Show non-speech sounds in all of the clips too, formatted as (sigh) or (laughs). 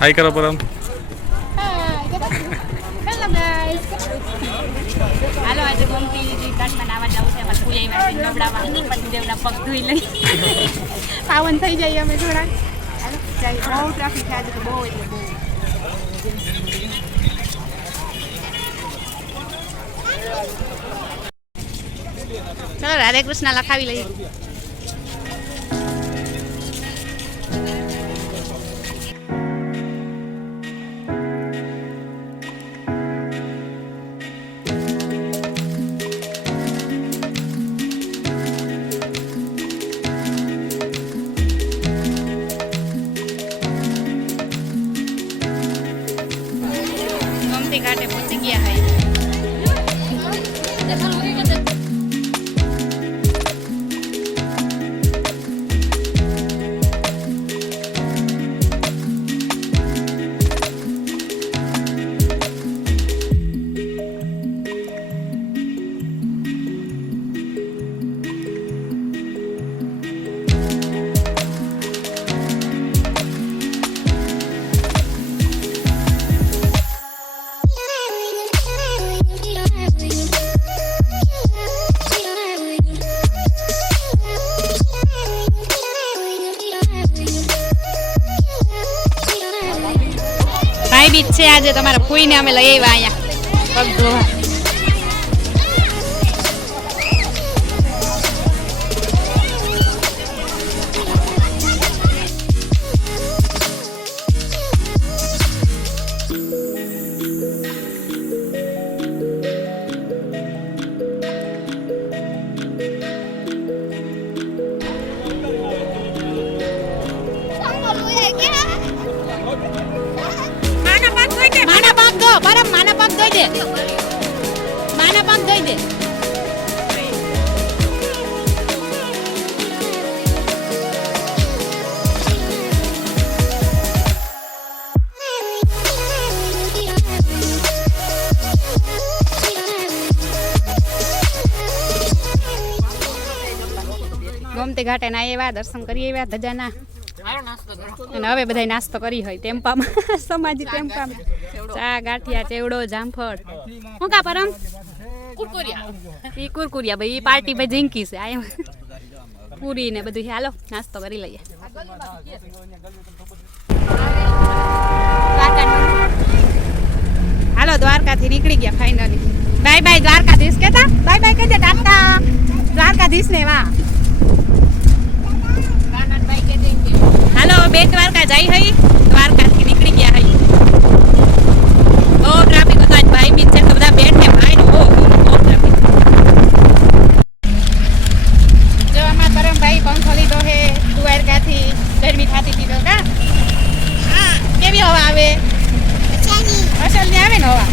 High કરો પરમ hello આજે ગોમતીજી તટમાં નાવા જવું છે અમારે પૂજા એવા નવડાવવા પતિદેવના પગ ધોઈ લઈ પાવન થઈ જાય અમે થોડા. હાલો જાય બહુ ટ્રાફિક આજે તો બહુ એટલે બહુ. ચલો, રાધે કૃષ્ણ લખાવી લઈએ. ગમતી ઘાટે પહોંચી ગયા હોય આજે તમારા ફૂઈને અમે લઈ આવ્યા અહીંયા. પગ ધોવા દે. માના પગ ધોઈ દે. ગોમતી ઘાટે ના એવા દર્શન કરી એવા ધજાના. અને હવે બધા નાસ્તો કરી હોય ટેમ્પામાં (laughs) સમાજી ટેમ્પામાં. ચા ગાંઠિયા ચેવડો જામફળ. હું કા પરમ? ઈ કુરકુરિયા ભાઈ ઈ પાર્ટી ભાઈ જિંકી છે આ પૂરી ને બધું હાલો નાસ્તો કરી લઈએ. હાલો દ્વારકાથી નીકળી ગયા ફાઇનલી બાય બાય દ્વારકાધીશ કેતા? બાય બાય કહેજે ટાટા. દ્વારકાધીશ ને વાહ. હાલો, બે દ્વારકા જઈ હઈ. દ્વારકાથી નીકળી ગયા હઈ. બહુ ટ્રાફિક હતો આજ ભાઈ બીચ છે, તો બધા બેઠે. નો બહુ બહુ ટ્રાફિક જો આમાં પરમ ભાઈ પંખો લીધો હે દ્વારકાથી ગરમી થતી હતી તો કા કેવી હવા આવે અસલની આવે ને હવા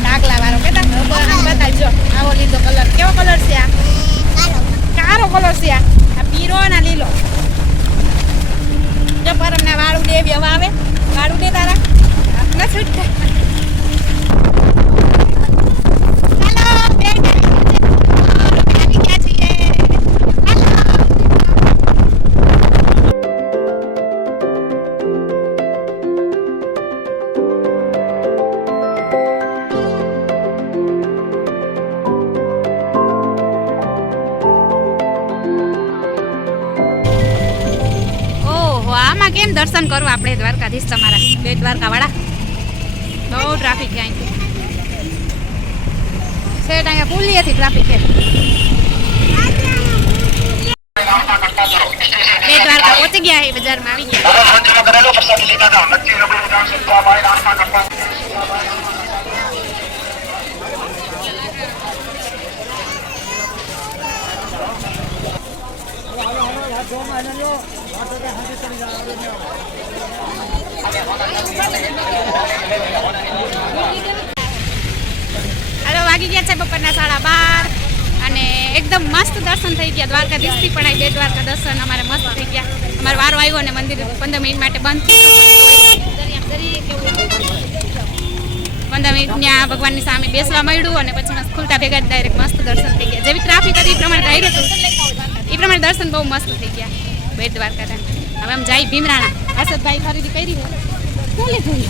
ડાકલા વાળો કેતા બતાવજો આવો લીધો કલર કેવો કલર છે આ કારો કલર છે આ આ પીરો ના લીલો જો પરમના વાળું દે એવી હવા આવે વાળું દે તારા ના છૂટતા હાલો બેન આવી ગયા છીએ હાલો ઓહો આમાં કેમ દર્શન કરું આપણે દ્વારકાધીશ તમારા બે દ્વારકા વાળા બહુ ટ્રાફિક છે અહીંથી સેટ અહીંયા પુલિયાથી ટ્રાફિક છે બે પહોંચી ગયા છે બજારમાં આવી ગયા હાલો, વાગી ગયા છે બપોરના સાડા બાર અને એકદમ મસ્ત દર્શન થઈ ગયા. દ્વારકાધીશથી પણ આ બે દ્વારકા દર્શન અમારે મસ્ત થઈ ગયા. અમારો વારો આવ્યો અને મંદિર પંદર મિનિટ માટે બંધ પંદર મિનિટ ત્યાં ભગવાનની સામે બેસવા મળ્યું અને પછી ખુલતા ભેગા ડાયરેક્ટ મસ્ત દર્શન થઈ ગયા. જેવી ટ્રાફિક હતી, એ પ્રમાણે ડાયરો હતું. એ પ્રમાણે દર્શન બહુ મસ્ત થઈ ગયા. બેટ દ્વારકા હવે આમ જાય ભીમરાણા. હર્ષદભાઈ ખરીદી કરી ને શું લીધું?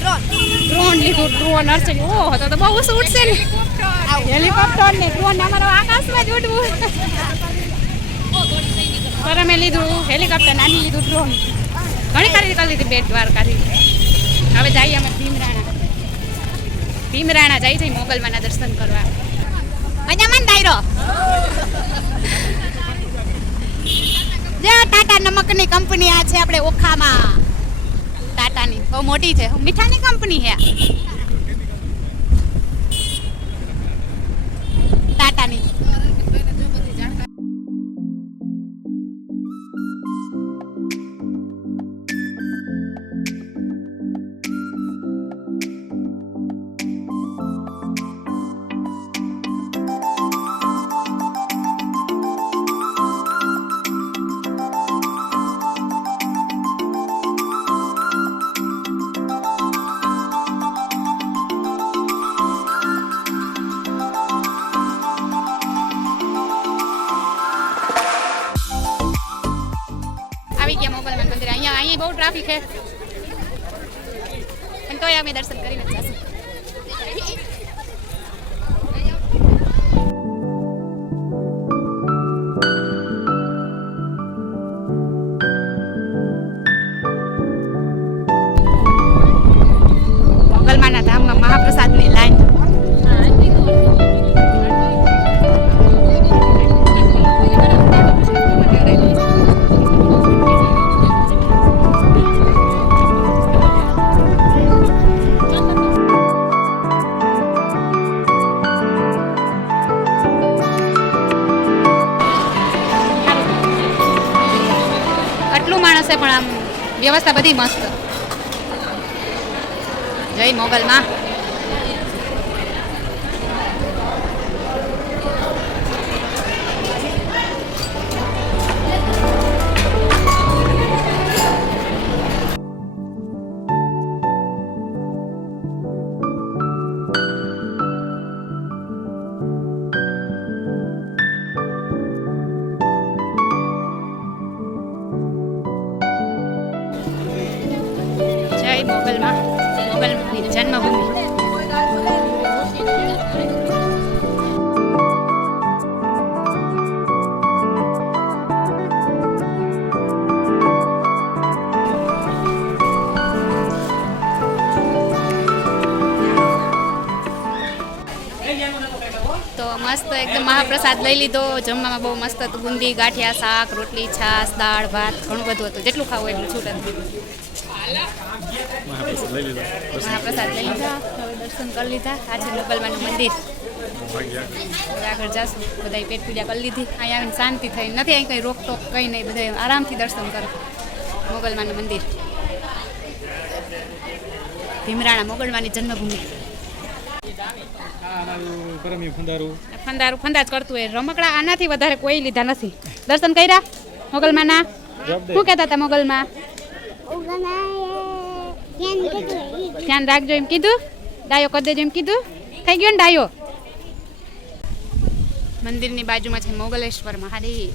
ડ્રોન. લીધું. ડ્રોન ને ઓહો, તો તો બહુ ઓછું ઉઠશે ને. હેલિકોપ્ટર ને ડ્રોન અમારો આકાશમાં જ ઉડવું. પર અમે લીધું હેલિકોપ્ટર, નાની લીધું ડ્રોન. ઘણી ખરીદી કરી લીધી બેટ દ્વારકા હવે જઈએ અમે ભીમરાણા. ભીમરાણા જાય છે મોગલમાના દર્શન કરવા. મજામાં દાયરો? જો ટાટા નમકની કંપની આ છે આપણે ઓખામાં. ટાટાની, બહુ મોટી છે, મીઠાની કંપની છે. ટ્રાફિક છે પણ તોય અમે દર્શન વ્યવસ્થા બધી મસ્ત. જય મોગલમાં. મહાપ્રસાદ લઈ લીધો. જમવામાં બહુ મસ્ત હતું. બુંદી ગાંઠિયા શાક રોટલી છાશ દાળ ભાત ઘણું બધું હતું. જેટલું ખાવું એટલું છૂટ મહાપ્રસાદ લઈ લીધા. દર્શન હવે કરી લીધા. આ છે મોગલમાનું મંદિર આગળ જાશું. બધાય પેટ પૂજા કરી લીધી. અહીંયા આવીને શાંતિ થઈ. નથી અહીં કંઈ રોકટોક કંઈ નહીં. બધા આરામથી દર્શન કરો. મોગલમાનું મંદિર. ભીમરાણા મોગલમાની જન્મભૂમિ. ફંદારું, ફંદાજ કરતું હોય. રમકડા આનાથી વધારે કોઈ લીધા નથી. દર્શન કર્યા? મોગલમાના શું કહેતા હતા મોગલમાં ધ્યાન રાખજો એમ કીધું. ડાયો કરી દેજો એમ કીધું. થઈ ગયો ને ડાયો? મંદિરની બાજુમાં છે મોગલેશ્વર મહાદેવ.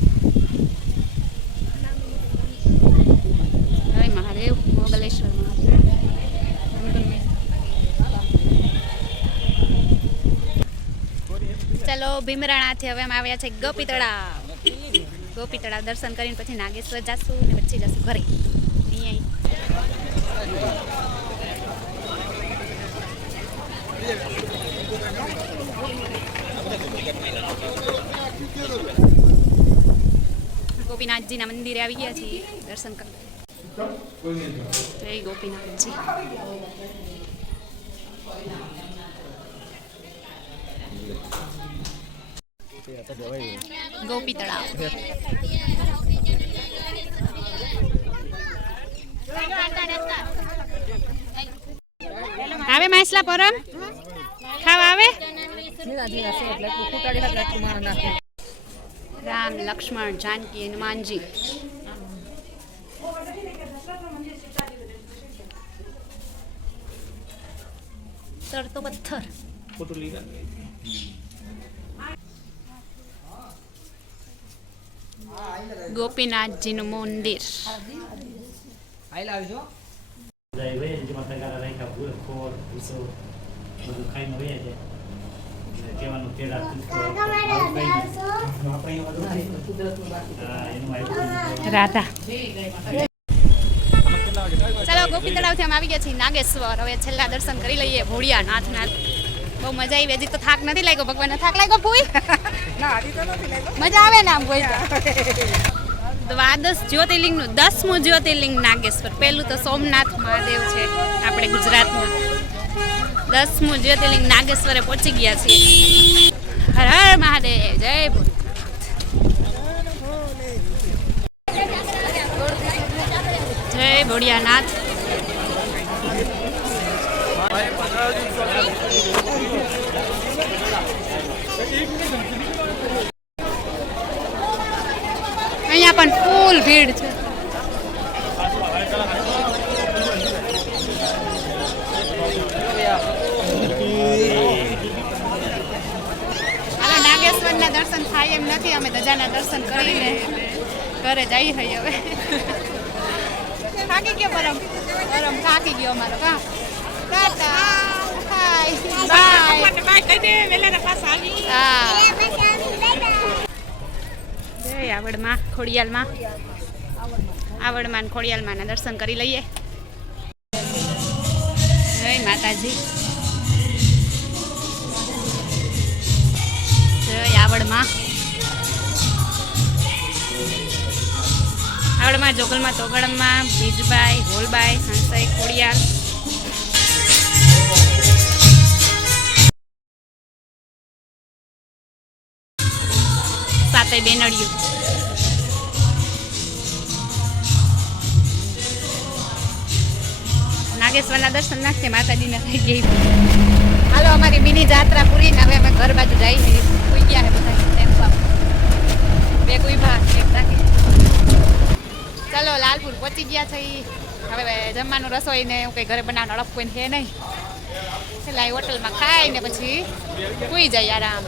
મહાદેવ, મોગલેશ્વર ચલો ભીમરાણાથી હવે અમે આવ્યા છે ગોપી તળાવ ગોપી તળાવ દર્શન કરીને પછી નાગેશ્વર જાશું ને પછી જશું ઘરે. ગોપીનાથજીના મંદિરે આવી ગયા છીએ દર્શન કરવા. જય ગોપીનાથજી. ગોપી તળાવ. આવે માછલા પરમ? ખાવા આવે? રામ લક્ષ્મણ જાનકી હનુમાનજી. તરતો પથ્થર. ફોટો લીધા એનું મંદિર. રાધા. ચાલો ગોપી તળાવથી અમે આવી ગયા છીએ નાગેશ્વર. હવે છેલ્લા દર્શન કરી લઈએ ભોળિયા નાથના બહુ મજા આવી. હજી તો થાક નથી લાગ્યો. ભગવાનને થાક લાગ્યો ભૂઈ (laughs) મજા આવે ને આમ કોઈ દ્વાદશ જ્યોતિર્લિંગનું દસમું જ્યોતિર્લિંગ નાગેશ્વર. પહેલું તો સોમનાથ મહાદેવ છે આપણે ગુજરાતમાં. દસમું જ્યોતિર્લિંગ નાગેશ્વરે પહોંચી ગયા છીએ. હર હર મહાદેવ જય ભોળનાથ જય ભોળિયાનાથ. અહીંયા પણ ફૂલ ભીડ છે. નાગેશ્વરના દર્શન થાય એમ નથી, અમે ધજાના દર્શન કરીને ઘરે જઈ રહી હવે. થાકી ગયો પરમ પરમ થાકી ગયો અમારો કા હાય બાય હા જય આવડમાં, ખોડિયાલમાં. આવડમાં ખોડિયાલમાં દર્શન કરી લઈએ. જય માતાજી. જય આવડમાં. આવડમાં જોગલમાં તોગડમાં ભીજભાઈ હોલબાઈ સંસાઈ ખોડિયાલ. સાતે બેનડિયું. નાગેશ્વરના દર્શન નાખશે માતાજીને થઈ ગઈ હાલો, અમારી મિની જાત્રા પૂરી. ને હવે અમે ઘર બાજુ જઈ કોઈ ગયા બધા. બે કોઈ ભાગ એક નાખી ચલો, લાલપુર પહોંચી ગયા છે. હવે જમવાનું રસોઈ ને એવું કંઈ ઘરે બનાવવાનું અડપ કોઈ છે નહીં. એટલે હોટલમાં હોટલમાં ખાઈને પછી સુઈ જાય આરામ.